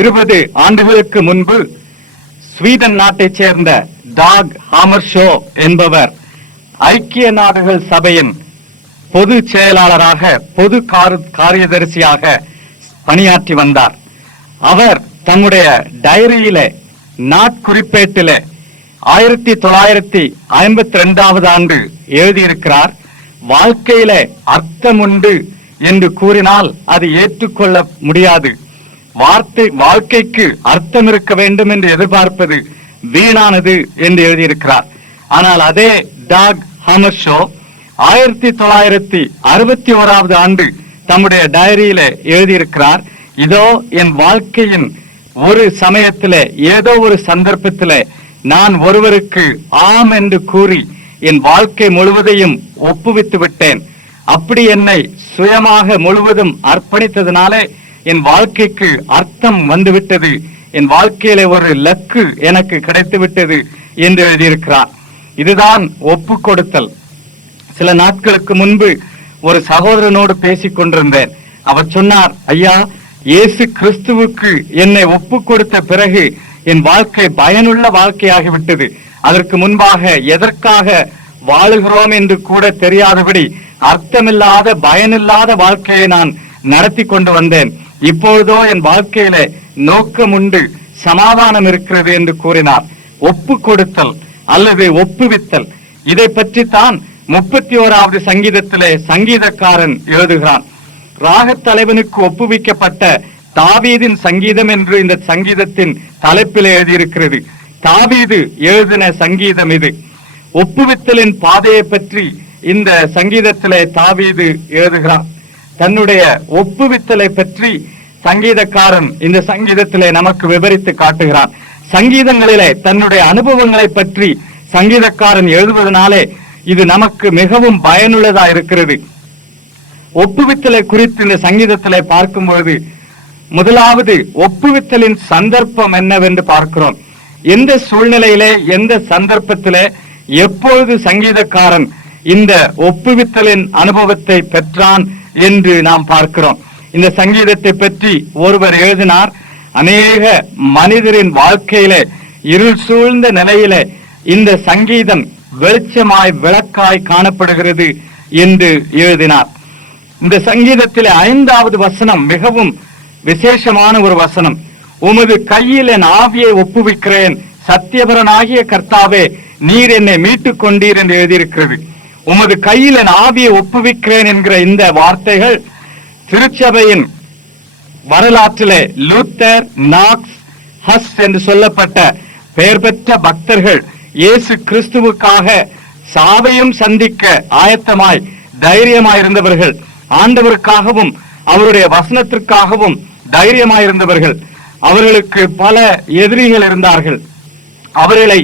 இருபது ஆண்டுகளுக்கு முன்பு ஸ்வீடன் நாட்டைச் சேர்ந்த டாக் ஹாமர்ஷோ என்பவர் ஐக்கிய நாடுகள் சபையின் பொது செயலாளராக பொது காரியதரிசியாக பணியாற்றி வந்தார். அவர் தம்முடைய டைரியில நாட்குறிப்பேட்டில ஆயிரத்தி தொள்ளாயிரத்தி ஐம்பத்தி ரெண்டாவது ஆண்டு எழுதியிருக்கிறார். வாழ்க்கையில அர்த்தம் உண்டு என்று கூறினால் அது ஏற்றுக்கொள்ள முடியாது. வார்த்தை வாழ்க்கைக்கு அர்த்தம் இருக்க வேண்டும் என்று எதிர்பார்ப்பது வீணானது என்று எழுதியிருக்கிறார். ஆனால் அதே டாக் ஹமர்ஷோ ஆயிரத்தி தொள்ளாயிரத்தி அறுபத்தி ஓராவது ஆண்டு தம்முடைய டைரியில எழுதியிருக்கிறார் இதோ என் வாழ்க்கையின் ஒரு சமயத்துல ஏதோ ஒரு சந்தர்ப்பத்துல நான் ஒருவருக்கு ஆம் என்று கூறி என் வாழ்க்கை முழுவதையும் ஒப்புவித்து விட்டேன். அப்படி என்னை சுயமாக முழுவதும் அர்ப்பணித்ததுனாலே என் வாழ்க்கைக்கு அர்த்தம் வந்துவிட்டது. என் வாழ்க்கையில ஒரு லக்கு எனக்கு கிடைத்து விட்டது என்று எழுதியிருக்கிறார். இதுதான் ஒப்பு கொடுத்தல் சில நாட்களுக்கு முன்பு ஒரு சகோதரனோடு பேசிக் கொண்டிருந்தேன். அவர் சொன்னார் ஐயா இயேசு கிறிஸ்துவுக்கு என்னை ஒப்பு கொடுத்த பிறகு என் வாழ்க்கை பயனுள்ள வாழ்க்கையாகிவிட்டது. அதற்கு முன்பாக எதற்காக வாழுகிறோம் என்று கூட தெரியாதபடி அர்த்தமில்லாத பயனில்லாத வாழ்க்கையை நான் நடத்தி கொண்டு வந்தேன். இப்பொழுதோ என் வாழ்க்கையில நோக்கம் உண்டு சமாதானம் இருக்கிறது என்று கூறினார். ஒப்பு கொடுத்தல் அல்லது ஒப்புவித்தல். இதை பற்றி தான் முப்பத்தி ஓராவது சங்கீதத்திலே சங்கீதக்காரன் எழுதுகிறான். ராகத் தலைவனுக்கு ஒப்புவிக்கப்பட்ட தாவீதின் சங்கீதம் என்று இந்த சங்கீதத்தின் தலைப்பில் எழுதியிருக்கிறது. தாவீது எழுதின சங்கீதம் இது. ஒப்புவித்தலின் பாதையை பற்றி இந்த சங்கீதத்திலே தாவீது எழுதுகிறான். தன்னுடைய ஒப்புவித்தலை பற்றி சங்கீதக்காரன் இந்த சங்கீதத்திலே நமக்கு விவரித்து காட்டுகிறான். சங்கீதங்களிலே தன்னுடைய அனுபவங்களை பற்றி சங்கீதக்காரன் எழுதுவதனாலே இது நமக்கு மிகவும் பயனுள்ளதா இருக்கிறது. ஒப்புவித்தலை குறித்து இந்த சங்கீதத்திலே பார்க்கும்போது முதலாவது ஒப்புவித்தலின் சந்தர்ப்பம் என்னவென்று பார்க்கிறோம். எந்த சூழ்நிலையிலே எந்த சந்தர்ப்பத்திலே எப்பொழுது சங்கீதக்காரன் இந்த ஒப்புவித்தலின் அனுபவத்தை பெற்றான் என்று நாம் பார்க்கிறோம். இந்த சங்கீதத்தை பற்றி ஒருவர் எழுதினார் அநேக மனிதரின் வாழ்க்கையில இருள் சூழ்ந்த நிலையில இந்த சங்கீதம் வெளிச்சமாய் விளக்காய் காணப்படுகிறது என்று எழுதினார். இந்த சங்கீதத்திலே ஐந்தாவது வசனம் மிகவும் விசேஷமான ஒரு வசனம். உமது கையில் என் ஆவியை ஒப்புவிக்கிறேன். சத்தியபரனாகிய கர்த்தாவே நீர் என்னை மீட்டுக் கொண்டீர் என்று எழுதியிருக்கிறது. உமது கையில் என் ஆவியை ஒப்புவிக்கிறேன் என்கிற இந்த வார்த்தைகள் திருச்சபையின் வரலாற்றிலே லூத்தர் நாக்ஸ் ஹஸ் என்று சொல்லப்பட்ட பெயர் பெற்ற பக்தர்கள் இயேசு கிறிஸ்துவுக்காக சாவையும் சந்திக்க ஆயத்தமாய் தைரியமாய் இருந்தவர்கள் ஆண்டவருக்காகவும் அவருடைய வசனத்திற்காகவும் தைரியமாய் இருந்தவர்கள். அவர்களுக்கு பல எதிரிகள் இருந்தார்கள். அவர்களை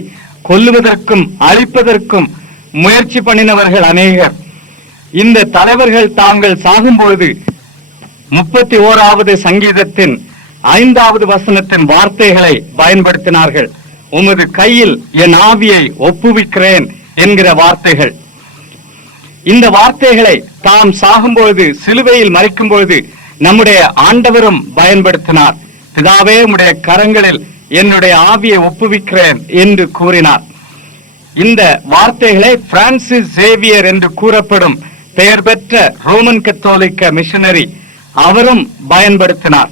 கொல்லுவதற்கும் அழிப்பதற்கும் முயற்சி பண்ணினவர்கள் அநேகர். இந்த தலைவர்கள் தாங்கள் சாகும்பொழுது முப்பத்தி ஓராவது சங்கீதத்தின் ஐந்தாவது வசனத்தின் வார்த்தைகளை பயன்படுத்தினார்கள். உமது கையில் என் ஆவியை ஒப்புவிக்கிறேன் என்கிற வார்த்தைகள். இந்த வார்த்தைகளை தாம் சாகும்பொழுது சிலுவையில் மறைக்கும் பொழுது நம்முடைய ஆண்டவரும் பயன்படுத்தினார். பிதாவே உம்முடைய கரங்களில் என்னுடைய ஆவியை ஒப்புவிக்கிறேன் என்று கூறினார். இந்த வார்த்தைகளை பிரான்சிஸ் சேவியர் என்று கூறப்படும் பெயர் பெற்ற ரோமன் கத்தோலிக்க மிஷனரி அவரும் பயன்படுத்தினார்.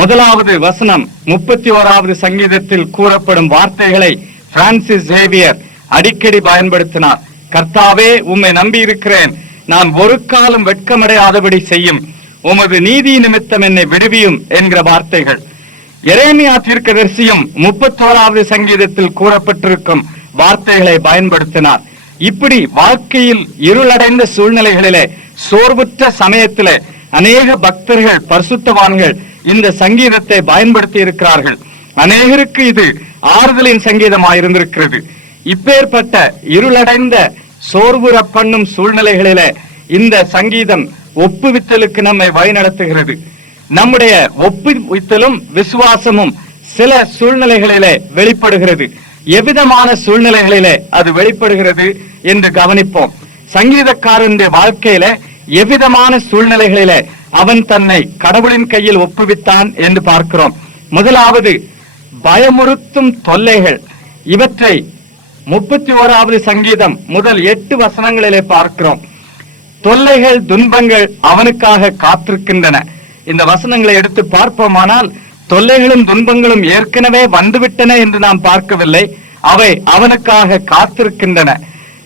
முதலாவது வசனம் முப்பத்தி ஓராவது சங்கீதத்தில் கூறப்படும் வார்த்தைகளை பிரான்சிஸ் சேவியர் அடிக்கடி பயன்படுத்தினார். கர்த்தாவே உம்மை நம்பி இருக்கிறேன் நான் ஒரு காலம் வெட்கமடையாதபடி செய்யும். உமது நீதி நிமித்தம் என்னை விடுவியும் என்கிற வார்த்தைகள். எரேமியா தீர்க்கதரிசியும் முப்பத்தோராவது சங்கீதத்தில் கூறப்பட்டிருக்கும் வார்த்தைகளை பயன்படுத்தினார். இப்படி வாழ்க்கையில் இருளடைந்த சூழ்நிலைகளிலே சோர்வுற்ற சமயத்திலே அநேக பக்தர்கள் பரிசுத்தவான்கள் இந்த சங்கீதத்தை பயன்படுத்தி இருக்கிறார்கள். அநேகருக்கு இது ஆறுதலின் சங்கீதமாயிருந்திருக்கிறது இப்பேற்பட்ட இருளடைந்த சோர்வுற பண்ணும் சூழ்நிலைகளிலே இந்த சங்கீதம் ஒப்புவித்தலுக்கு நம்மை வழிநடத்துகிறது. நம்முடைய ஒப்புவித்தலும் விசுவாசமும் சில சூழ்நிலைகளிலே வெளிப்படுகிறது. எவ்விதமான சூழ்நிலைகளிலே அது வெளிப்படுகிறது என்று கவனிப்போம். சங்கீதக்காரனுடைய வாழ்க்கையில எவ்விதமான சூழ்நிலைகளிலே அவன் தன்னை கடவுளின் கையில் ஒப்புவித்தான் என்று பார்க்கிறோம். முதலாவது பயமுறுத்தும் தொல்லைகள். இவற்றை முப்பத்தி ஓராவது சங்கீதம் முதல் எட்டு வசனங்களிலே பார்க்கிறோம். தொல்லைகள் துன்பங்கள் அவனுக்காக காத்திருக்கின்றன. இந்த வசனங்களை எடுத்து பார்ப்போமானால் தொல்லைகளும் துன்பங்களும் ஏற்கனவே வந்துவிட்டன என்று நாம் பார்க்கவில்லை. அவை அவனுக்காக காத்திருக்கின்றன.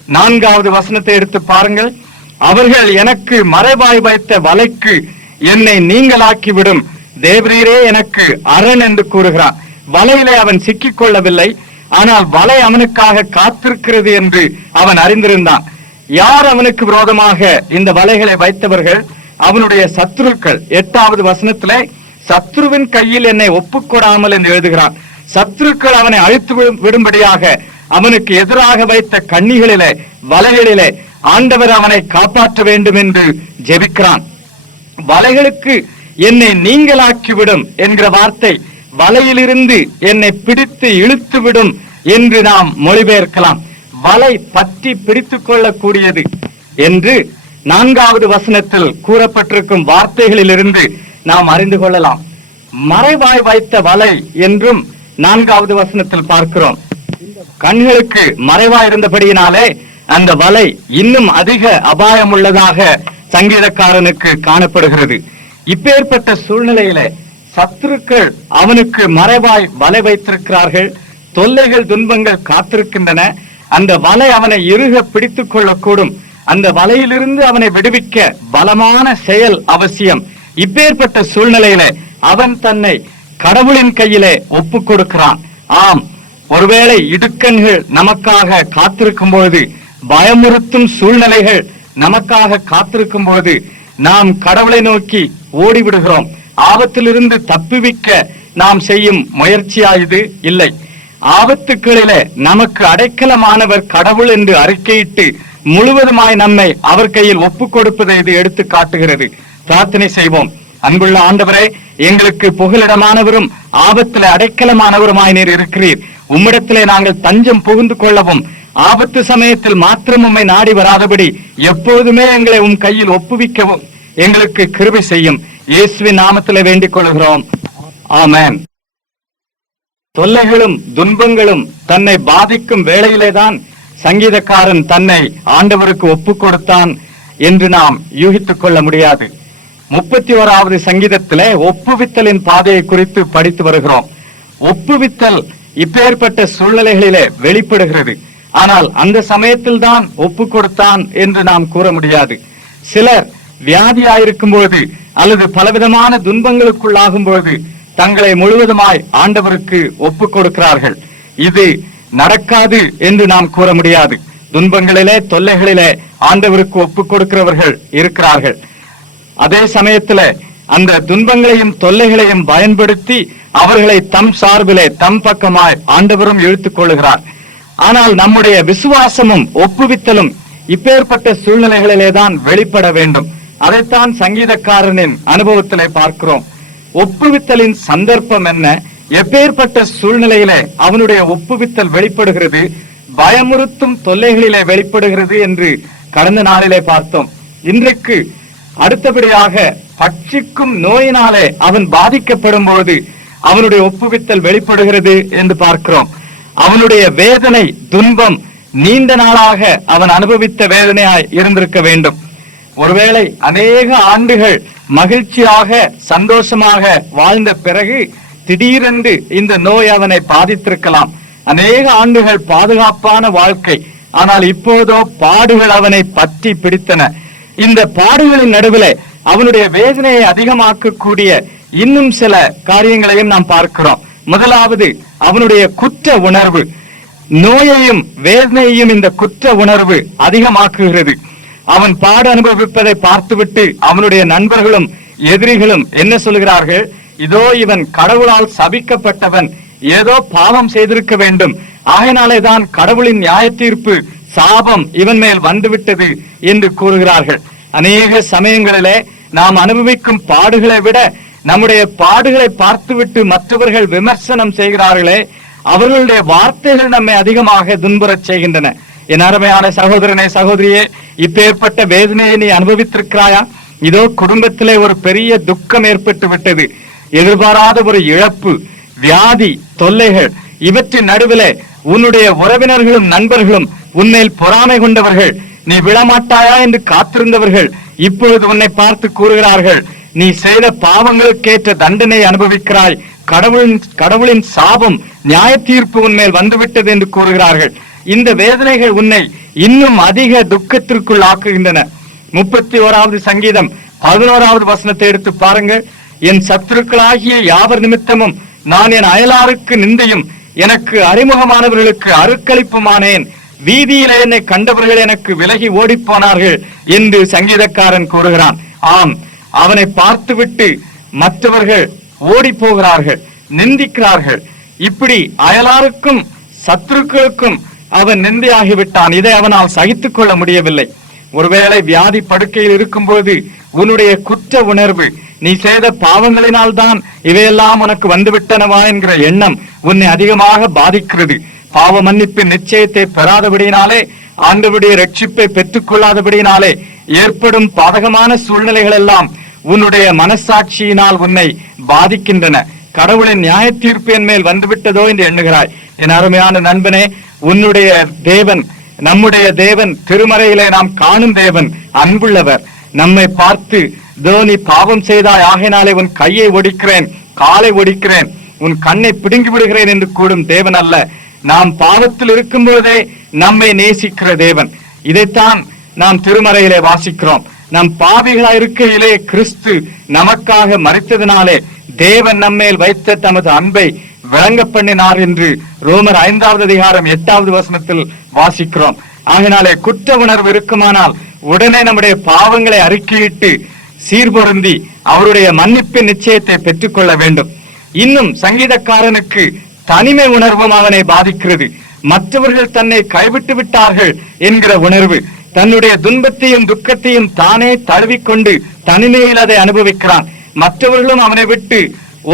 நான்காவது வசனத்தை எடுத்து பாருங்கள். அவர்கள் எனக்கு மறைவாய் வைத்த வலைக்கு என்னை நீங்களாக்கிவிடும். தேவரீரே எனக்கு அரண் என்று கூறுகிறான். வலையிலே அவன் சிக்கிக் கொள்ளவில்லை ஆனால் வலை அவனுக்காக காத்திருக்கிறது என்று அவன் அறிந்திருந்தான். யார் அவனுக்கு விரோதமாக இந்த வலைகளை வைத்தவர்கள்? அவனுடைய சத்துருக்கள். எட்டாவது வசனத்திலே சத்ருவின் கையில் என்னை ஒப்புக்கொடாமல் என்று எழுதுகிறான். சத்துருக்கள் அவனை அழித்து விடும்படியாக அவனுக்கு எதிராக வைத்த கண்ணிகளிலே வலைகளிலே ஆண்டவர் அவனை காப்பாற்ற வேண்டும் என்று ஜெபிக்கிறான். வலைகளுக்கு என்னை நீங்களாக்கிவிடும் என்கிற வார்த்தை வலையிலிருந்து என்னை பிடித்து இழுத்து விடும் என்று நாம் மொழிபெயர்க்கலாம். வலை பற்றி பிடித்துக் கொள்ளக்கூடியது என்று நான்காவது வசனத்தில் கூறப்பட்டிருக்கும் வார்த்தைகளிலிருந்து நாம் அறிந்து கொள்ளலாம். மறைவாய் வைத்த வலை என்றும் நான்காவது வசனத்தில் பார்க்கிறோம். கண்களுக்கு மறைவாய் இருந்தபடியினாலே அந்த வலை இன்னும் அதிக அபாயம் உள்ளதாக சங்கீதக்காரனுக்கு காணப்படுகிறது. இப்பேற்பட்ட சூழ்நிலையில சத்துருக்கள் அவனுக்கு மறைவாய் வலை வைத்திருக்கிறார்கள். தொல்லைகள் துன்பங்கள் காத்திருக்கின்றன. அந்த வலை அவனை இறுக பிடித்துக் கொள்ளக்கூடும். அந்த வலையிலிருந்து அவனை விடுவிக்க பலமான செயல் அவசியம். இப்பேற்பட்ட சூழ்நிலையில அவன் தன்னை கடவுளின் கையிலே ஒப்புக் கொடுக்கிறான். ஆம் ஒருவேளை இடுக்கண்கள் நமக்காக காத்திருக்கும் பொழுது பயமுறுத்தும் சூழ்நிலைகள் நமக்காக காத்திருக்கும் பொழுது நாம் கடவுளை நோக்கி ஓடிவிடுகிறோம். ஆபத்திலிருந்து தப்புவிக்க நாம் செய்யும் முயற்சியா இது? இல்லை. ஆபத்துக்களில நமக்கு அடைக்கலமானவர் கடவுள் என்று அறிக்கையிட்டு முழுவதுமாய் நம்மை அவர் கையில் ஒப்புக் கொடுப்பதை இது எடுத்து காட்டுகிறது. பிரார்த்தனை செய்வோம். அன்புள்ள ஆண்டவரே எங்களுக்கு புகலிடமானவரும் ஆபத்தில் அடைக்கலமானவருமாய் நீர் இருக்கிறீர். உம்மிடத்திலே நாங்கள் தஞ்சம் புகுந்து கொள்ளவும் ஆபத்து சமயத்தில் மாத்திரம் உம்மை நாடி வராதபடி எப்போதுமே எங்களை உம் கையில் ஒப்புவிக்கவும் எங்களுக்கு கிருபை செய்யும். இயேசுவின் நாமத்தில் வேண்டிக் கொள்கிறோம். ஆமேன். தொல்லைகளும் துன்பங்களும் தன்னை பாதிக்கும் வேளையிலேதான் சங்கீதக்காரன் தன்னை ஆண்டவருக்கு ஒப்புக் கொடுத்தான் என்று நாம் யூகித்துக் கொள்ள முடியாது. முப்பத்தி ஓராவது சங்கீதத்திலே ஒப்புவித்தலின் பாதையை குறித்து படித்து வருகிறோம். ஒப்புவித்தல் இப்பேற்பட்ட சூழ்நிலைகளிலே வெளிப்படுகிறது. ஆனால் அந்த சமயத்தில் தான் ஒப்பு கொடுத்தான் என்று நாம் கூற முடியாது. சிலர் வியாதியாயிருக்கும் போது அல்லது பலவிதமான துன்பங்களுக்குள்ளாகும் பொழுது தங்களை முழுவதுமாய் ஆண்டவருக்கு ஒப்பு கொடுக்கிறார்கள் இது நடக்காது என்று நாம் கூற முடியாது. துன்பங்களிலே தொல்லைகளிலே ஆண்டவருக்கு ஒப்பு கொடுக்கிறவர்கள் இருக்கிறார்கள். அதே சமயத்துல அந்த துன்பங்களையும் தொல்லைகளையும் பயன்படுத்தி அவர்களை தம் சார்பிலே தம் பக்கமாய் ஆண்டவரும் இழுத்துக் கொள்ளுகிறார். ஆனால் நம்முடைய விசுவாசமும் ஒப்புவித்தலும் இப்பேற்பட்ட சூழ்நிலைகளிலே தான் வெளிப்பட வேண்டும். அதைத்தான் சங்கீதக்காரனின் அனுபவத்திலே பார்க்கிறோம். ஒப்புவித்தலின் சந்தர்ப்பம் என்ன? எப்பேற்பட்ட சூழ்நிலையிலே அவனுடைய ஒப்புவித்தல் வெளிப்படுகிறது? பயமுறுத்தும் தொல்லைகளிலே வெளிப்படுகிறது என்று கடந்த நாளிலே பார்த்தோம். இன்றைக்கு அடுத்தபடியாக பட்சிக்கும் நோயினாலே அவன் பாதிக்கப்படும் பொழுது அவனுடைய ஒப்புவித்தல் வெளிப்படுகிறது என்று பார்க்கிறோம். அவனுடைய வேதனை துன்பம் நீண்ட நாளாக அவன் அனுபவித்த வேதனையாய் இருந்திருக்க வேண்டும். ஒருவேளை அநேக ஆண்டுகள் மகிழ்ச்சியாக சந்தோஷமாக வாழ்ந்த பிறகு திடீரென்று இந்த நோய் அவனை பாதித்திருக்கலாம். அநேக ஆண்டுகள் பாதுகாப்பான வாழ்க்கை. ஆனால் இப்போதோ பாடுகள் அவனை பற்றி பிடித்தன. இந்த பாடுகளின் நடுவில் அவனுடைய வேதனையை அதிகமாக்கக்கூடிய இன்னும் சில காரியங்களையும் நாம் பார்க்கிறோம். முதலாவது அவனுடைய குற்ற உணர்வு. நோயையும் வேதனையையும் இந்த குற்ற உணர்வு அதிகமாக்குகிறது. அவன் பாடு அனுபவிப்பதை பார்த்துவிட்டு அவனுடைய நண்பர்களும் எதிரிகளும் என்ன சொல்கிறார்கள்? இதோ இவன் கடவுளால் சபிக்கப்பட்டவன். ஏதோ பாவம் செய்திருக்க வேண்டும். ஆகையினாலே தான் கடவுளின் நியாய தீர்ப்பு சாபம் இவன் மேல் வந்துவிட்டது என்று கூறுகிறார்கள். அநேக சமயங்களிலே நாம் அனுபவிக்கும் பாடுகளை விட நம்முடைய பாடுகளை பார்த்துவிட்டு மற்றவர்கள் விமர்சனம் செய்கிறார்களே அவர்களுடைய வார்த்தைகள் நம்மை அதிகமாக துன்புறச் செய்கின்றன. என் அருமையான சகோதரனே சகோதரியே இப்பேற்பட்ட வேதனையை நீ அனுபவித்திருக்கிறாயா? இதோ குடும்பத்திலே ஒரு பெரிய துக்கம் ஏற்பட்டு விட்டது. எதிர்பாராத ஒரு இழப்பு வியாதி தொல்லைகள் இவற்றின் நடுவிலே உன்னுடைய உறவினர்களும் நண்பர்களும் உன்மேல் பொறாமை கொண்டவர்கள். நீ விழமாட்டாயா என்று காத்திருந்தவர்கள் இப்பொழுது உன்னை பார்த்து கூறுகிறார்கள். நீ செய்த பாவங்களுக்கேற்ற தண்டனை அனுபவிக்கிறாய். கடவுளின் கடவுளின் சாபம் நியாய தீர்ப்பு உன்மேல் வந்துவிட்டது என்று கூறுகிறார்கள். இந்த வேதனைகள் உன்னை இன்னும் அதிக துக்கத்திற்குள் ஆக்குகின்றன. முப்பத்தி ஓராவது சங்கீதம் பதினோராவது வசனத்தை எடுத்து பாருங்கள். என் சத்துருக்களாகிய யாவர் நிமித்தமும் நான் என் அயலாருக்கு நிந்தையும் எனக்கு அறிமுகமானவர்களுக்கு அருக்களிப்புமானேன் வீதியில என்னை கண்டவர்கள் எனக்கு விலகி ஓடிப்போனார்கள் என்று சங்கீதக்காரன் கூறுகிறான். ஆம் அவனை பார்த்துவிட்டு மற்றவர்கள் ஓடி போகிறார்கள் நிந்திக்கிறார்கள். இப்படி அயலாருக்கும் சத்துருக்களுக்கும் அவன் நிந்தையாகிவிட்டான். இதை அவனால் சகித்துக் கொள்ள முடியவில்லை. ஒருவேளை வியாதி படுக்கையில் இருக்கும்போது உன்னுடைய குற்ற உணர்வு நீ செய்த பாவங்களினால்தான் இவையெல்லாம் உனக்கு வந்துவிட்டனவா என்கிற எண்ணம் உன்னை அதிகமாக பாதிக்கிறது. பாவ மன்னிப்பின் நிச்சயத்தை பெறாதபடியினாலே ஆண்டவருடைய ரட்சிப்பை பெற்றுக் கொள்ளாதபடியினாலே ஏற்படும் பாதகமான சூழ்நிலைகள் எல்லாம் உன்னுடைய மனசாட்சியினால் உன்னை பாதிக்கின்றன. கடவுளின் நியாய தீர்ப்பின் மேல் வந்துவிட்டதோ என்று எண்ணுகிறாய். என் அருமையான நண்பனே உன்னுடைய தேவன் நம்முடைய தேவன் திருமறையிலே நாம் காணும் தேவன் அன்புள்ளவர். நம்மை பார்த்து இதோ நீ பாவம் செய்தாய் ஆகையினாலே உன் கையை ஒடிக்கிறேன் காலை ஒடிக்கிறேன். உன் கண்ணை பிடுங்கி விடுகிறேன் என்று கூடும் தேவன் அல்ல. நாம் பாவத்தில் இருக்கும் போதே நம்மை நேசிக்கிற தேவன். இதைத்தான் நாம் திருமறையிலே வாசிக்கிறோம். நம் பாவிகளா இருக்கையிலே கிறிஸ்து நமக்காக மறித்ததினாலே தேவன் நம்மேல் வைத்த தமது அன்பை விளங்க பண்ணினார் என்று ரோமர் ஐந்தாவது அதிகாரம் எட்டாவது வசனத்தில் வாசிக்கிறோம். ஆகினாலே குற்ற உணர்வு இருக்குமானால் உடனே நம்முடைய பாவங்களை அறிக்கையிட்டு சீர்பொருந்தி அவருடைய மன்னிப்பு நிச்சயத்தை பெற்றுக்கொள்ள வேண்டும். இன்னும் சங்கீதக்காரனுக்கு தனிமை உணர்வும் அவனை பாதிக்கிறது. மற்றவர்கள் தன்னை கைவிட்டு விட்டார்கள் என்கிற உணர்வு தன்னுடைய துன்பத்தையும் துக்கத்தையும் தானே தழுவிக்கொண்டு தனிமையில் அதை அனுபவிக்கிறான். மற்றவர்களும் அவனை விட்டு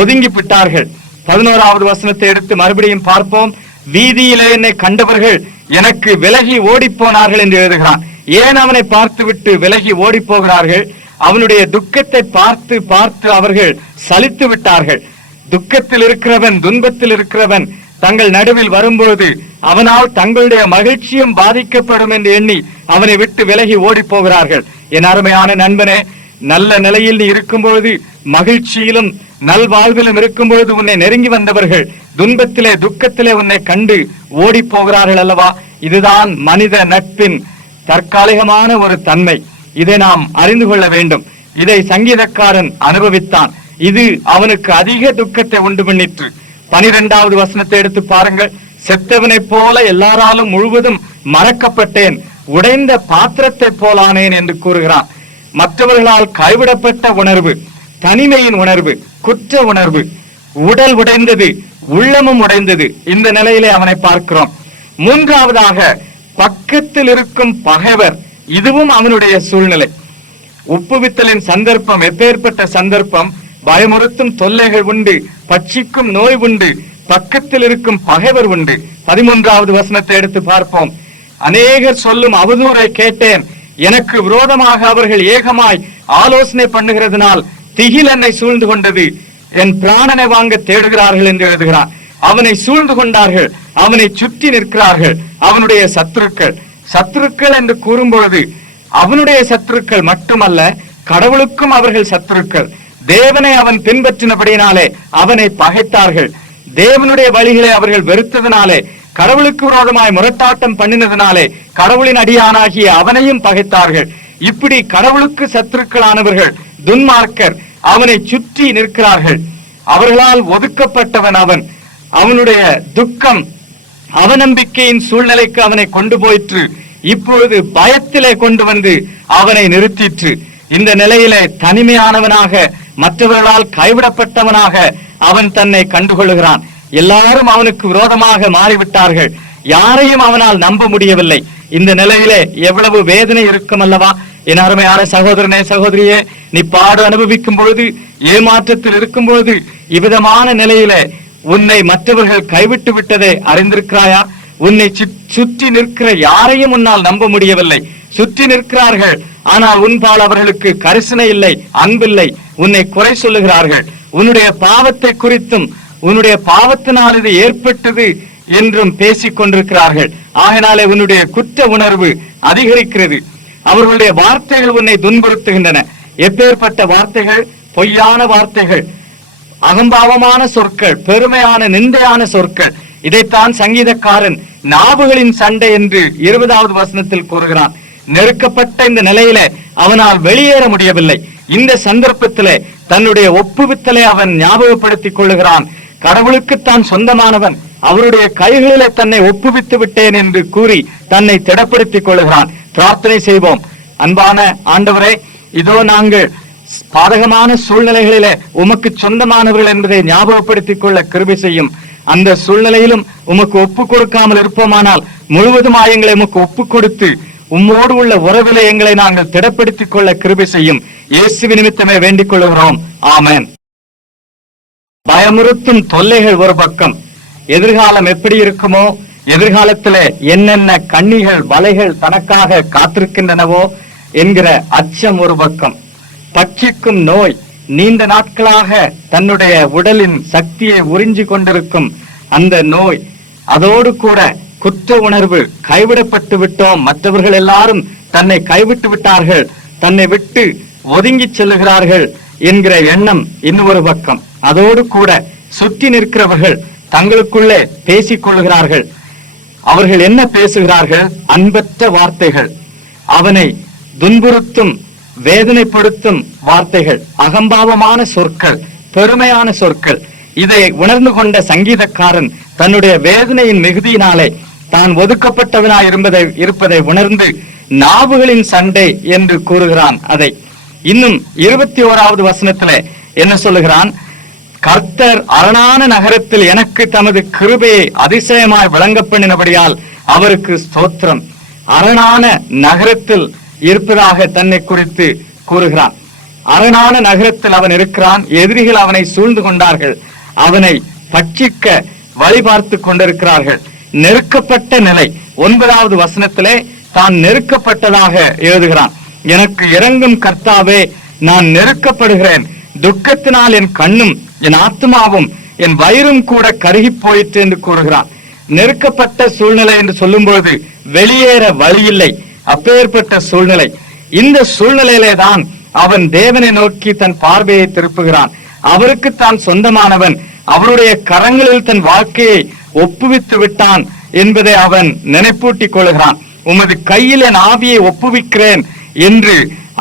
ஒதுங்கி விட்டார்கள். பதினோராவது வசனத்தை எடுத்து மறுபடியும் பார்ப்போம். வீதியிலே என்னை கண்டவர்கள் எனக்கு விலகி ஓடிப்போனார்கள் என்று எழுதுகிறான். ஏன் அவனை பார்த்துவிட்டு விலகி ஓடி போகிறார்கள்? அவனுடைய துக்கத்தை பார்த்து பார்த்து அவர்கள் சலித்து விட்டார்கள். துக்கத்தில் இருக்கிறவன் துன்பத்தில் இருக்கிறவன் தங்கள் நடுவில் வரும்பொழுது அவனால் தங்களுடைய மகிழ்ச்சியும் பாதிக்கப்படும் என்று எண்ணி அவனை விட்டு விலகி ஓடிப் போகிறார்கள் என் அருமையான நண்பனே நல்ல நிலையில் நீ இருக்கும்பொழுது மகிழ்ச்சியிலும் நல்வாழ்விலும் இருக்கும்பொழுது உன்னை நெருங்கி வந்தவர்கள் துன்பத்திலே துக்கத்திலே உன்னை கண்டு ஓடி போகிறார்கள் அல்லவா? இதுதான் மனித நட்பின் தற்காலிகமான ஒரு தன்மை. இதை நாம் அறிந்து கொள்ள வேண்டும். இதை சங்கீதக்காரன் அனுபவித்தான். இது அவனுக்கு அதிக துக்கத்தை உண்டு பண்ணிற்று. பனிரெண்டாவது வசனத்தை எடுத்து பாருங்கள். செத்தவனைப் போல எல்லாராலும் முழுவதும் மறக்கப்பட்டேன். உடைந்த பாத்திரத்தை போலானேன் என்று கூறுகிறான். மற்றவர்களால் கைவிடப்பட்ட உணர்வு தனிமையின் உணர்வு குற்ற உணர்வு உடல் உடைந்தது உள்ளமும் உடைந்தது. இந்த நிலையிலே அவனை பார்க்கிறோம். மூன்றாவதாக பக்கத்தில் இருக்கும் பகைவர் இதுவும் அவனுடைய சூழ்நிலை. உப்புவித்தலின் சந்தர்ப்பம் எப்பேற்பட்ட சந்தர்ப்பம் பயமுறுத்தும் தொல்லைகள் உண்டு பட்சிக்கும் நோய் உண்டு பக்கத்தில் இருக்கும் பகைவர் உண்டு. பதிமூன்றாவது வசனத்தை எடுத்து பார்ப்போம். அநேகர் சொல்லும் அவதூறை கேட்டேன். எனக்கு விரோதமாக அவர்கள் ஏகமாய் ஆலோசனை பண்ணுகிறதுனால் திகில் என்னை சூழ்ந்து கொண்டது. என் பிராணனை வாங்க தேடுகிறார்கள் என்று எழுதுகிறான். அவனை சூழ்ந்து கொண்டார்கள். அவனை சுற்றி நிற்கிறார்கள். அவனுடைய சத்துருக்கள். சத்துருக்கள் என்று கூறும்பொழுது அவனுடைய சத்துருக்கள் மட்டுமல்ல கடவுளுக்கும் அவர்கள் சத்துருக்கள். தேவனை அவன் பின்பற்றினபடியினாலே அவனை பகைத்தார்கள். தேவனுடைய வழிகளை அவர்கள் வெறுத்ததினாலே கடவுளுக்கு விரோதமாய் முரட்டாட்டம் பண்ணினதினாலே கடவுளின் அடியானாகிய அவனையும் பகைத்தார்கள். இப்படி கடவுளுக்கு சத்துருக்களானவர்கள் துன்மார்க்கர் அவனை சுற்றி நிற்கிறார்கள். அவர்களால் ஒதுக்கப்பட்டவன் அவன். அவனுடைய துக்கம் அவநம்பிக்கையின் சூழ்நிலைக்கு அவனை கொண்டு போயிற்று. இப்பொழுது பயத்திலே கொண்டு வந்து அவனை நிறுத்திற்று. இந்த நிலையிலே தனிமையானவனாக மற்றவர்களால் கைவிடப்பட்டவனாக அவன் தன்னை கண்டுகொள்கிறான் எல்லாரும் அவனுக்கு விரோதமாக மாறிவிட்டார்கள். யாரையும் அவனால் நம்ப முடியவில்லை. இந்த நிலையிலே எவ்வளவு வேதனை இருக்கும் அல்லவா? என் அருமையான சகோதரனே சகோதரியே நீ பாடு அனுபவிக்கும் பொழுது ஏமாற்றத்தில் இருக்கும் பொழுது இவ்விதமான நிலையிலே உன்னை மற்றவர்கள் கைவிட்டு விட்டதை அறிந்திருக்கிறாயா? உன்னை சுற்றி நிற்கிற யாரையும் உன்னால் நம்ப முடியவில்லை. சுற்றி நிற்கிறார்கள் ஆனால் உன்பால் அவர்களுக்கு கரிசனை இல்லை அன்பில்லை. உன்னை குறை சொல்லுகிறார்கள். உன்னுடைய பாவத்தை குறித்தும் உன்னுடைய பாவத்தினால் இது ஏற்பட்டது என்றும் பேசிக் கொண்டிருக்கிறார்கள். ஆகினாலே உன்னுடைய குற்ற உணர்வு அதிகரிக்கிறது. அவர்களுடைய வார்த்தைகள் உன்னை துன்புறுத்துகின்றன. எப்பேற்பட்ட வார்த்தைகள் பொய்யான வார்த்தைகள் அகம்பாவமான சொற்கள் பெருமையான நிந்தையான சொற்கள். இதைத்தான் சங்கீதக்காரன் நாவுகளின் சண்டை என்று இருபதாவது வசனத்தில் கூறுகிறான். நெருக்கப்பட்ட இந்த நிலையில அவனால் வெளியேற முடியவில்லை. இந்த சந்தர்ப்பத்தில தன்னுடைய ஒப்புவித்தலை அவன் ஞாபகப்படுத்திக் கொள்ளுகிறான். கடவுளுக்கு தான் சொந்தமானவன். அவருடைய கைகளிலே தன்னை ஒப்புவித்து விட்டேன் என்று கூறி தன்னை திடப்படுத்திக் கொள்ளுகிறான். பிரார்த்தனை செய்வோம். அன்பான ஆண்டவரே இதோ நாங்கள் பாதகமான சூழ்நிலைகளிலே உமக்கு சொந்தமானவர்கள் என்பதை ஞாபகப்படுத்திக் கொள்ள கிருபை செய்யும். அந்த சூழ்நிலையிலும் உமக்கு ஒப்பு கொடுக்காமல் இருப்போமானால் முழுவதுமாக எங்களை உமக்கு ஒப்பு கொடுத்து உம்மோடு உள்ள உறவில எங்களை நாங்கள் திடப்படுத்திக் கொள்ள கிருபை செய்யும். இயேசு நிமித்தமே வேண்டிக் கொள்கிறோம். ஆமேன். பயமுறுத்தும் தொல்லைகள் ஒரு பக்கம். எதிர்காலம் எப்படி இருக்குமோ? எதிர்காலத்துல என்னென்ன கண்ணிகள் வலைகள் தனக்காக காத்திருக்கின்றனவோ என்கிற அச்சம் ஒரு பக்கம். பட்சிக்கும் நோய் நீண்ட நாட்களாக தன்னுடைய உடலின் சக்தியை உறிஞ்சி கொண்டிருக்கும் அந்த நோய். அதோடு கூட குற்ற உணர்வு கைவிடப்பட்டு விட்டோம். மற்றவர்கள் எல்லாரும் தன்னை கைவிட்டு விட்டார்கள். தன்னை விட்டு ஒதுங்கி செல்லுகிறார்கள் என்கிற எண்ணம் இன்னொரு பக்கம். அதோடு கூட சுற்றி நிற்கிறவர்கள் தங்களுக்குள்ளே பேசிக் கொள்கிறார்கள் அவர்கள் என்ன பேசுகிறார்கள்? அன்பற்ற வார்த்தைகள். அவனை துன்புறுத்தும் வேதனைப்படுத்தும் வார்த்தைகள் அகம்பாவமான சொற்கள் பெருமையான சொற்கள். இதை உணர்ந்து கொண்ட சங்கீதக்காரன் தன்னுடைய வேதனையின் மிகுதியினாலே தான் ஒதுக்கப்பட்டவனாய் இருப்பதை இருப்பதை உணர்ந்து நாவுகளின் சண்டை என்று கூறுகிறான் அதை. இன்னும் இருபத்தி ஓராவது வசனத்துல என்ன சொல்லுகிறான்? கர்த்தர் அரணான நகரத்தில் எனக்கு தமது கிருபையை அதிசயமாய் விளங்க பண்ணினபடியால் அவருக்கு ஸ்தோத்திரம். அரணான நகரத்தில் இருப்பதாக தன்னை குறித்து கூறுகிறான். அரணான நகரத்தில் அவன் இருக்கிறான். எதிரிகள் அவனை சூழ்ந்து கொண்டார்கள். அவனை பட்சிக்க வழி பார்த்து கொண்டிருக்கிறார்கள். நெருக்கப்பட்ட நிலை. ஒன்பதாவது வசனத்திலே தான் நெருக்கப்பட்டதாக எழுதுகிறான். எனக்கு இறங்கும் கர்த்தாவே நான் நெருக்கப்படுகிறேன். துக்கத்தினால் என் கண்ணும் என் ஆத்மாவும் என் வயிறும் கூட கருகி போயிற்று என்று கூறுகிறான். நெருக்கப்பட்ட சூழ்நிலை என்று சொல்லும்பொழுது வெளியேற வழி இல்லை அப்பேற்பட்ட சூழ்நிலை. இந்த சூழ்நிலையிலே தான் அவன் தேவனை நோக்கி தன் பார்வையை திருப்புகிறான். அவருக்கு தான் சொந்தமானவன். அவருடைய கரங்களில் தன் வாழ்க்கையை ஒப்புவித்து விட்டான் என்பதை அவன் நினைப்பூட்டிக் கொள்கிறான். உமது கையில் என் ஆவியை ஒப்புவிக்கிறேன் என்று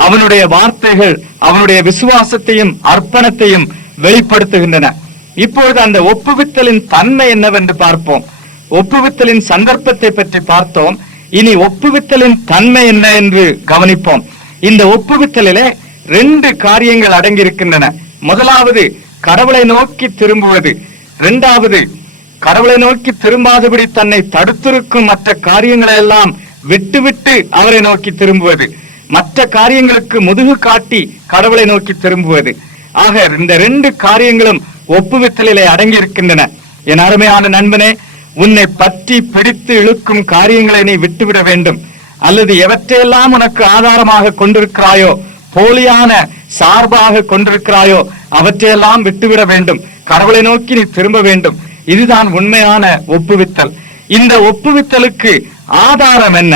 அவனுடைய வார்த்தைகள் அவனுடைய விசுவாசத்தையும் அர்ப்பணத்தையும் வெளிப்படுத்துகின்றன. இப்பொழுது அந்த ஒப்புவித்தலின் தன்மை என்னவென்று பார்ப்போம். ஒப்புவித்தலின் சந்தர்ப்பத்தை பற்றி பார்த்தோம். இனி ஒப்புவித்தலின் தன்மை என்ன என்று கவனிப்போம். இந்த ஒப்புவித்தலிலே ரெண்டு காரியங்கள் அடங்கியிருக்கின்றன. முதலாவது கடவுளை நோக்கி திரும்புவது. இரண்டாவது கடவுளை நோக்கி திரும்பாதபடி தன்னை தடுத்திருக்கும் மற்ற காரியங்களை எல்லாம் விட்டுவிட்டு அவரை நோக்கி திரும்புவது. மற்ற காரியங்களுக்கு முதுகு காட்டி கடவுளை நோக்கி திரும்புவது. ஆக இந்த ரெண்டு காரியங்களும் ஒப்புவித்தலிலே அடங்கி இருக்கின்றன என் அருமையான நண்பனே உன்னை பற்றி பிடித்து இழுக்கும் காரியங்களை நீ விட்டுவிட வேண்டும். அல்லது எவற்றையெல்லாம் உனக்கு ஆதாரமாக கொண்டிருக்கிறாயோ போலியான சார்பாக கொண்டிருக்கிறாயோ அவற்றையெல்லாம் விட்டுவிட வேண்டும். கடவுளை நோக்கி நீ திரும்ப வேண்டும். இதுதான் உண்மையான ஒப்புவித்தல். இந்த ஒப்புவித்தலுக்கு ஆதாரம் என்ன?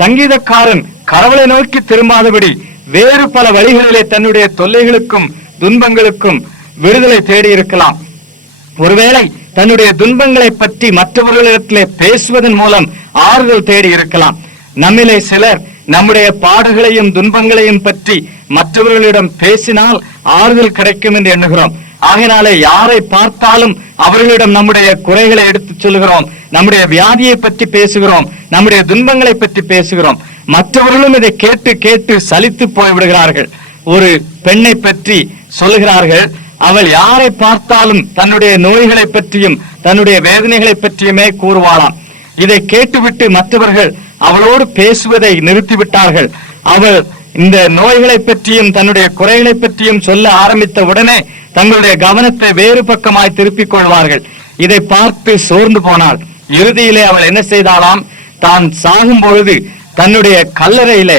சங்கீதக்காரன் கடவுளை நோக்கி திரும்பாதபடி வேறு பல வழிகளிலே தன்னுடைய தொல்லைகளுக்கும் துன்பங்களுக்கும் விடுதலை தேடி இருக்கலாம் ஒருவேளை தன்னுடைய துன்பங்களை பற்றி மற்றவர்களிடத்திலே பேசுவதன் மூலம் ஆறுதல் தேடி இருக்கலாம். நம்மிலே சிலர் நம்முடைய பாடுகளையும் துன்பங்களையும் பற்றி மற்றவர்களிடம் பேசினால் ஆறுதல் கிடைக்கும் என்று எண்ணுகிறோம். ஆகினாலே யாரை பார்த்தாலும் அவர்களிடம் நம்முடைய குறைகளை எடுத்துச் சொல்கிறோம் நம்முடைய வியாதியை பற்றி பேசுகிறோம். நம்முடைய துன்பங்களை பற்றி பேசுகிறோம். மற்றவர்களும் இதை கேட்டு கேட்டு சலித்து போய் விடுகிறார்கள் ஒரு பெண்ணை பற்றி சொல்லுகிறார்கள். அவள் யாரை பார்த்தாலும் தன்னுடைய நோய்களை பற்றியும் தன்னுடைய வேதனைகளை பற்றியுமே கூறுவாளாம். இதை கேட்டுவிட்டு மற்றவர்கள் அவளோடு பேசுவதை நிறுத்திவிட்டார்கள். அவள் இந்த நோய்களை பற்றியும் தன்னுடைய குறைகளை பற்றியும் சொல்ல ஆரம்பித்த உடனே தங்களுடைய கவனத்தை வேறு பக்கமாய் திருப்பிக் கொள்வார்கள். இதை பார்த்து சோர்ந்து போனாள். இறுதியிலே அவள் என்ன செய்தாளாம்? தான் சாகும் பொழுது தன்னுடைய கல்லறையிலே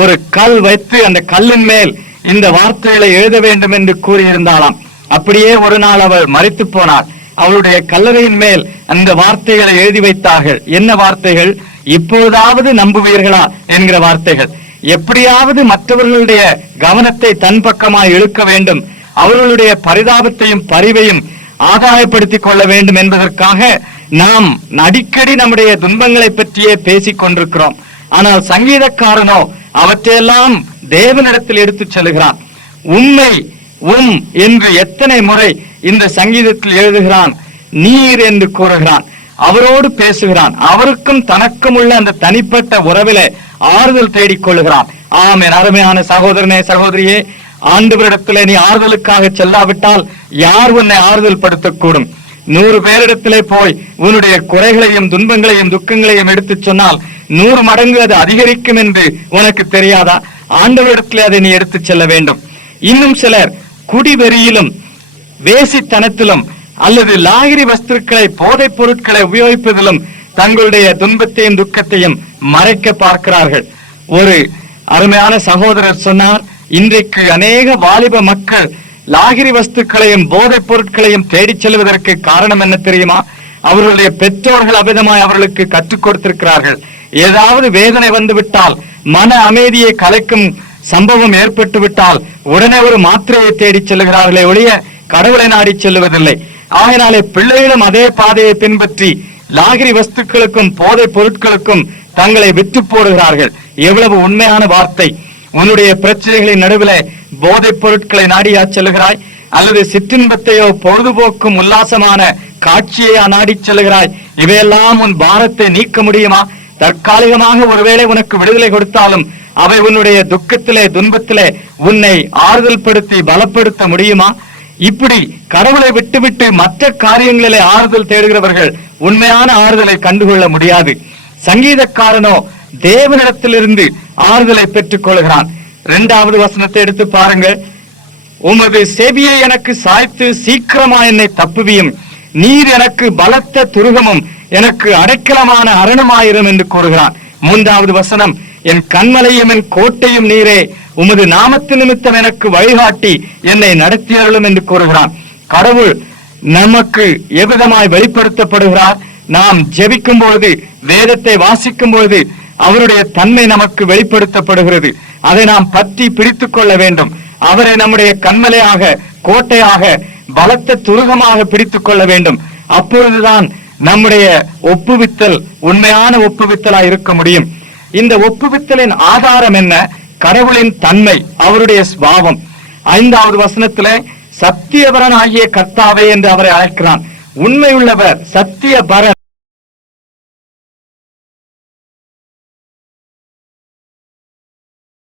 ஒரு கல் வைத்து அந்த கல்லின் மேல் இந்த வார்த்தைகளை எழுத வேண்டும் என்று கூறியிருந்தாளாம். அப்படியே ஒரு நாள் அவள் மறித்து போனாள். அவளுடைய கல்லறையின் மேல் அந்த வார்த்தைகளை எழுதி வைத்தார்கள். என்ன வார்த்தைகள்? இப்பொழுதாவது நம்புவீர்களா? என்கிற வார்த்தைகள். எப்படியாவது மற்றவர்களுடைய கவனத்தை தன் பக்கமாய் இழுக்க வேண்டும். அவர்களுடைய பரிதாபத்தையும் பரிவையும் ஆதாயப்படுத்திக் கொள்ள வேண்டும் என்பதற்காக நாம் அடிக்கடி நம்முடைய துன்பங்களை பற்றியே பேசிக் கொண்டிருக்கிறோம். ஆனால் சங்கீதக்காரனோ அவற்றையெல்லாம் தேவனிடத்தில் எடுத்துச் செல்கிறான். உண்மை உம் என்று எத்தனை முறை இந்த சங்கீதத்தில் எழுதுகிறான். நீர் என்று கூறுகிறான். அவரோடு பேசுகிறான். அவருக்கும் தனக்கும் உள்ள அந்த தனிப்பட்ட உறவில ஆறுதல் தேடிக் கொள்ளுகிறான். ஆம் என் அருமையான சகோதரனே சகோதரியே ஆண்டவரிடத்திலே நீ ஆறுதலுக்காக செல்லாவிட்டால் யார் உன்னை ஆறுதல் படுத்தக்கூடும் நூறு பேரிடத்திலே போய் உன்னுடைய குறைகளையும் துன்பங்களையும் துக்கங்களையும் எடுத்துச் சொன்னால் நூறு மடங்கு அது அதிகரிக்கும் என்று உனக்கு தெரியாதா? ஆண்டவரிடத்திலே அதை நீ எடுத்துச் செல்ல வேண்டும். இன்னும் சிலர் குடிவெறியிலும் வேசித்தனத்திலும் அல்லது லாகிரி வஸ்துக்களை போதைப் பொருட்களை உபயோகிப்பதிலும் தங்களுடைய துன்பத்தையும் துக்கத்தையும் மறைக்க பார்க்கிறார்கள். ஒரு அருமையான சகோதரர் சொன்னார் இன்றைக்கு அநேக வாலிப மக்கள் லாகிரி வஸ்துக்களையும் போதைப் பொருட்களையும் தேடிச் செல்வதற்கு காரணம் என்ன தெரியுமா? அவர்களுடைய பெற்றோர்கள் அபிதமாய் அவர்களுக்கு கற்றுக் கொடுத்திருக்கிறார்கள். ஏதாவது வேதனை வந்துவிட்டால் மன அமைதியை கலைக்கும் சம்பவம் ஏற்பட்டு விட்டால் உடனே ஒரு மாத்திரையை தேடி செல்லுகிறார்களே ஒழிய கடவுளை நாடி செல்லுவதில்லை. ஆகினாலே பிள்ளைகளும் அதே பாதையை பின்பற்றி லாகிரி வஸ்துக்களுக்கும் போதை பொருட்களுக்கும் தங்களை விற்று போடுகிறார்கள். எவ்வளவு உண்மையான வார்த்தை. உன்னுடைய பிரச்சனைகளின் நடுவில் போதைப் பொருட்களை நாடியா செல்கிறாய் அல்லது சிற்றின்பத்தையோ பொழுதுபோக்கும் உல்லாசமான காட்சியை நாடி செல்லுகிறாய்? இவையெல்லாம் உன் பாரத்தை நீக்க முடியுமா? தற்காலிகமாக ஒருவேளை உனக்கு விடுதலை கொடுத்தாலும் அவை உன்னுடைய துக்கத்திலே துன்பத்திலே உன்னை ஆறுதல் படுத்தி பலப்படுத்த முடியுமா? இப்படி கடவுளை விட்டுவிட்டு மற்ற காரியங்களிலே ஆறுதல் தேடுகிறவர்கள் உண்மையான ஆறுதலை கண்டுகொள்ள முடியாது. சங்கீதக்காரனோ தேவனிடத்திலிருந்து ஆறுதலை பெற்றுக் கொள்கிறான் இரண்டாவது வசனத்தை எடுத்து பாருங்கள். உமது செவியை எனக்கு சாய்த்து சீக்கிரமா என்னை தப்புவியும். நீர் எனக்கு பலத்த துருகமும் எனக்கு அடைக்கலமான அரணமாயிரும் என்று கூறுகிறான். மூன்றாவது வசனம் என் கண்மலையும் என் கோட்டையும் நீரே உமது நாமத்து நிமித்தம் எனக்கு வழிகாட்டி என்னை நடத்தியருளும் என்று கூறுகிறான். கடவுள் நமக்கு எவ்விதமாய் வெளிப்படுத்தப்படுகிறார்? நாம் ஜெபிக்கும் பொழுது வேதத்தை வாசிக்கும் பொழுது அவருடைய தன்மை நமக்கு வெளிப்படுத்தப்படுகிறது. அதை நாம் பற்றி பிடித்துக் கொள்ள வேண்டும். அவரை நம்முடைய கண்மலையாக கோட்டையாக பலத்த துருகமாக பிடித்துக் கொள்ள வேண்டும். அப்பொழுதுதான் நம்முடைய ஒப்புவித்தல் உண்மையான ஒப்புவித்தலா இருக்க முடியும். இந்த ஒப்புவித்தலின் ஆதாரம் என்ன? கடவுளின் தன்மை அவருடைய சுபாவம். ஐந்தாவது வசனத்துல சத்தியபரன் ஆகிய கர்த்தாவே என்று அவரை அழைக்கிறான். உண்மையுள்ளவர் சத்தியபரன்.